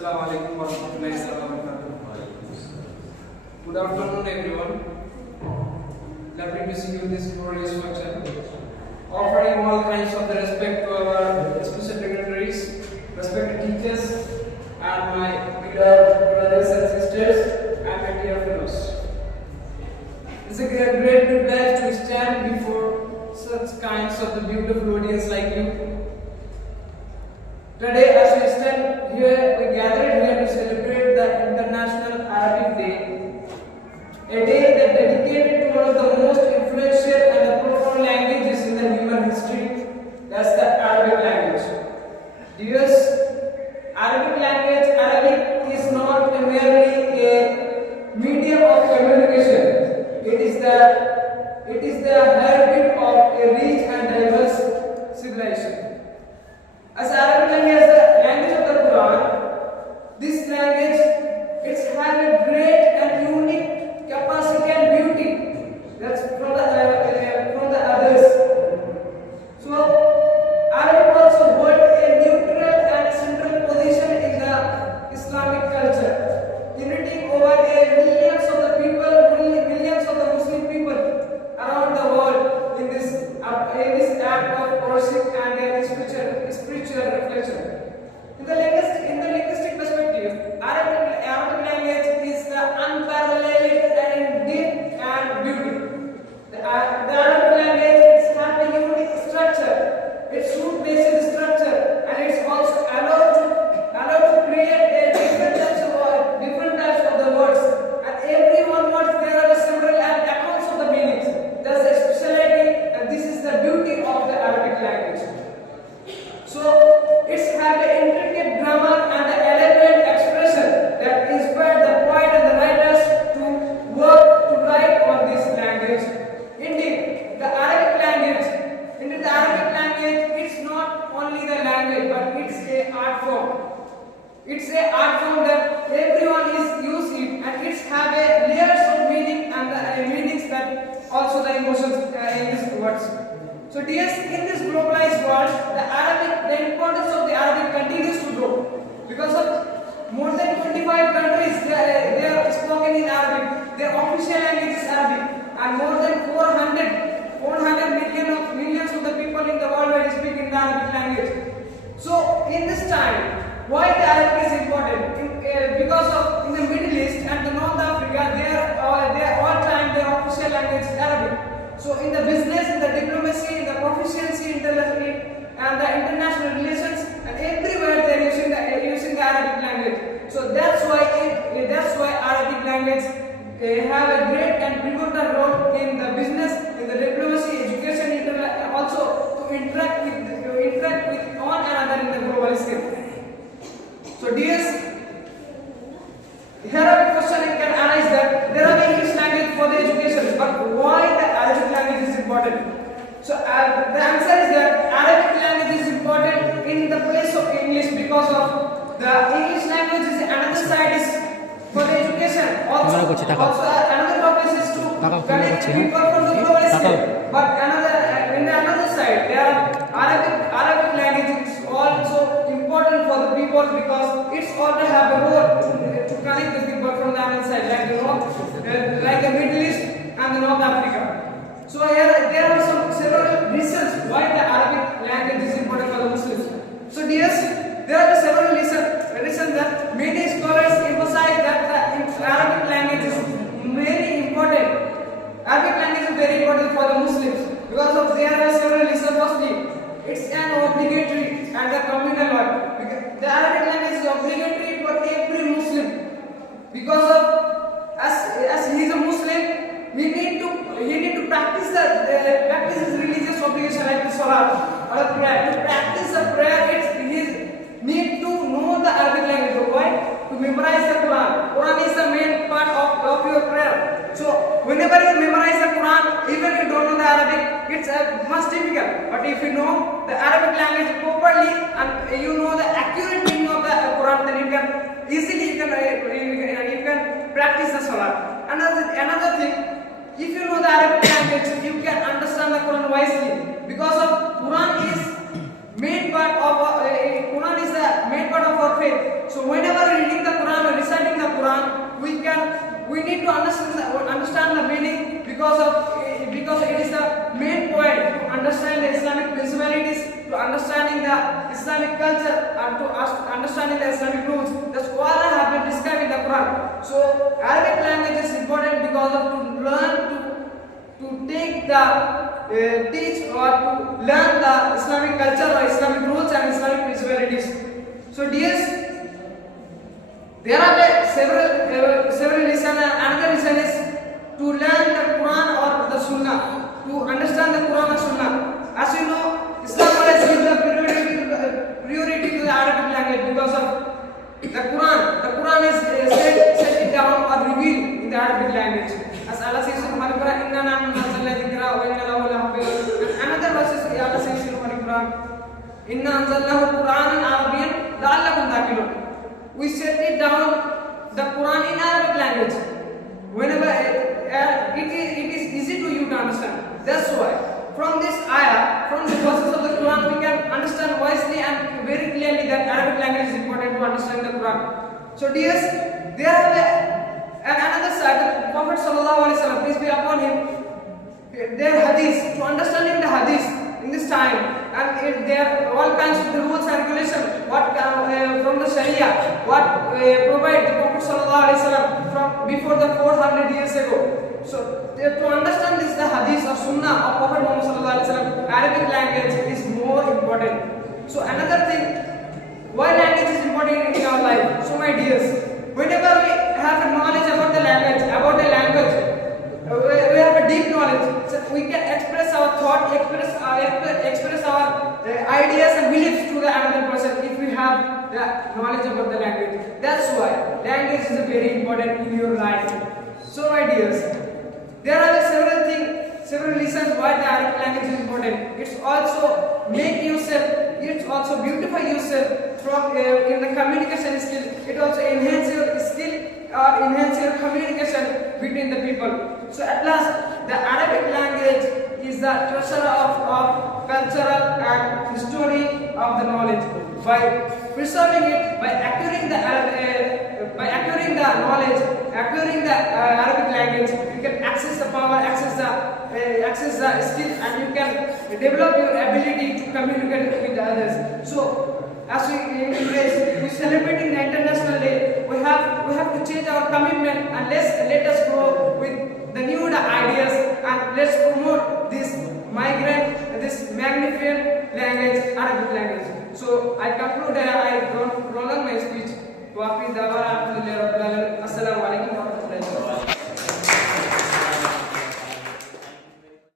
Assalamualaikum warahmatullahi wabarakatuh. Good afternoon, everyone. Lovely to see you this glorious function. Offering all kinds of the respect to our special dignitaries, respected teachers, and my beloved brothers and sisters, and my dear fellows. It's a great privilege to stand before such kinds of the beautiful audience like you. Today, as we stand here, we gathered here to celebrate the International Arabic Day, a day that dedicated to one of the most influential and the profound languages in the human history. That's the Arabic language. Yes, Arabic is not merely a medium of communication. It is the heartbeat of a rich and diverse civilization. As Arabic language, the language of the Quran, this language has a great and unique capacity and beauty that's from the others. So Arabic also hold a neutral and central position in the Islamic culture, uniting over millions of the people, millions of the Muslim people around the world in this act of worship and spiritual reflection. In the linguistic perspective, Arabic language is the unparalleled and deep and beauty. The Arabic language has a unique structure. It's root-based structure, and it's also allowed to create a different types of the words. And every one word there are several accounts of the meanings. That's a speciality, and this is the beauty of the Arabic language. So it's have an intricate grammar and an elegant expression that inspired the poet and the writers to work to write on this language. Indeed, the Arabic language, it's not only the language, but it's a art form. It's a art form that everyone is using, and it's have a layers of meaning and the meanings that also the emotions in these words. So dears, in this globalized world, the importance of the Arabic continues to grow because of more than 25 countries they are spoken in Arabic. Their official language is Arabic, and more than 400 millions of the people in the world are speaking the Arabic language. So in this time, why the Arabic is important? Because of in the Middle East and the North Africa, they are all time their official language is Arabic. So in the business, in the diplomacy, in the proficiency, in the and the international relations, and everywhere they are using the Arabic language. So that's why Arabic language have a great and pivotal role in the business, in the diplomacy, education, also to interact with one another in the global scale. So dears, here a question can arise that there are English language for the education, but why the Arabic language is important? So the answer is that Arabic language is important in the place of English because of the English language is another side is for the education. Also another purpose is to connect people from the global scale. But in the another side, there Arabic language is also important for the people because it's also have a role to connect the people from the other side, like the Middle East and the North Africa. So here there are several reasons why the Arabic language is important for the Muslims. So dears, there are several reasons that many scholars emphasize that the Arabic language is very important. Arabic language is very important for the Muslims because of there are several reasons. Firstly, it's an obligatory and a communal one. The Arabic language is obligatory for every Muslim because of as he is a Muslim, he need to practice his religious obligation like the salah or the prayer. To practice the prayer, he need to know the Arabic language. Why? To memorize the Quran. Quran is the main part of your prayer. So whenever you memorize the Quran, even if you don't know the Arabic, it's much difficult. But if you know the Arabic language properly and you know the accurate meaning of the Quran, then you can easily you can practice the salah. Another thing, if you know the Arabic language, you can understand the Quran wisely because of Quran is main part of our faith. So whenever we need to understand the meaning because it is the main point to understand the Islamic principalities, to understanding the Islamic culture, and to understanding the Islamic rules. The scholar have been described in the Quran. So Arabic language is important because of to learn to take the teach or to learn the Islamic culture or Islamic rules and Islamic principalities. So dears, there are several reasons. Another reason is to learn the Quran or the Sunnah, to understand the Quran or Sunnah. As you know, Islam has given the priority to the Arabic language because of the Quran. The Quran is set it down or revealed in the Arabic language. As Allah says in the Quran, "Inna nahnu nazzalna dhikra wa inna lahu lahafizun." Another verse Allah says in the Quran, "Inna anzalnahu Qur'anan Arabiyyan la'allakum taqilun." We set it down the Quran in Arabic language. Whenever it is easy to you to understand. That's why from this ayah, from the verses of the Quran, we can understand wisely and very clearly that Arabic language is important to understand the Quran. So dears, there are another side, the Prophet sallallahu alaihi wasallam, peace be upon him, their hadith, to understanding the hadith in this time, and there are all kinds of the rules and regulations what from the Sharia, what provide the Prophet sallallahu alaihi wasallam from before the 400 years ago. So to understand this, the hadith or Sunnah of Prophet Muhammad sallallahu alaihi wasallam, Arabic language is more important. So another thing, why language is important in our life? So my dears, whenever we have a knowledge about the language, we have a deep knowledge, so we can express our thought, express our ideas and beliefs to the another person if we have the knowledge about the language. That's why language is very important in your life. So my dears, there are several reasons why the Arabic language is important. It's also make yourself, it's also beautify yourself from in the communication skill. It also enhance your skill or enhance your communication between the people. So at last, the Arabic language is the treasure of cultural and history of the knowledge. By preserving it, by acquiring the knowledge, acquiring the Arabic language, you can access the power, access the skill, and you can develop your ability to communicate with others. So as we celebrating the International Day, we have to change our commitment and let us grow with the new ideas, and let's promote this magnificent language, Arabic language. So I conclude, I don't prolong my speech.